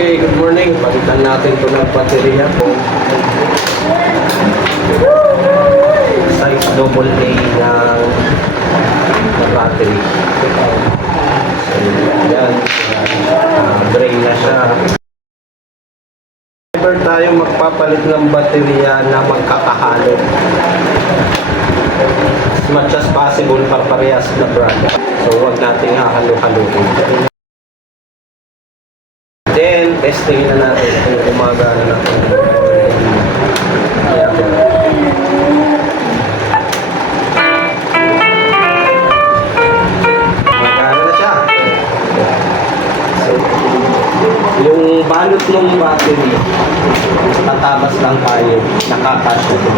Okay, good morning. Palitan natin ito ng baterya po. Size double A na battery. So, yan. Drain na siya. Never tayo magpapalit ng baterya na magkakahalo. As much as possible, parehas na brand. So, huwag natin hahalo-haloin. Then, testing na natin kung gumagana na ito. Gumagana na siya. So, yung balot ng battery, tatabas lang tayo, nakakasya ito.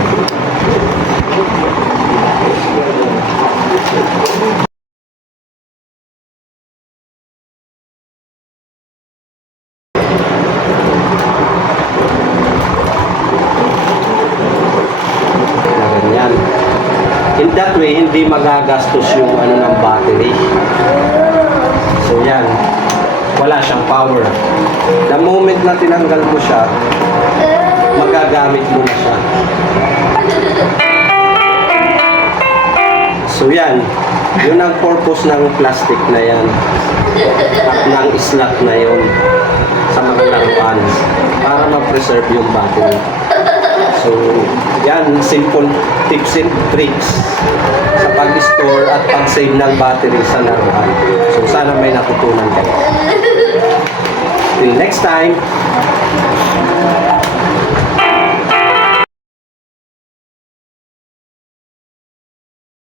In that way, hindi magagastos yung ng battery. So yan, wala siyang power. The moment na tinanggal mo siya, magagamit mo na siya. So yan, yun ang purpose ng plastic na yan at ng slot na yun sa mga laruan para ma-preserve yung battery. So, yan, simple tips and tricks sa pag-store at pag-save ng battery sa laruan. So, sana may natutunan kayo. Till next time!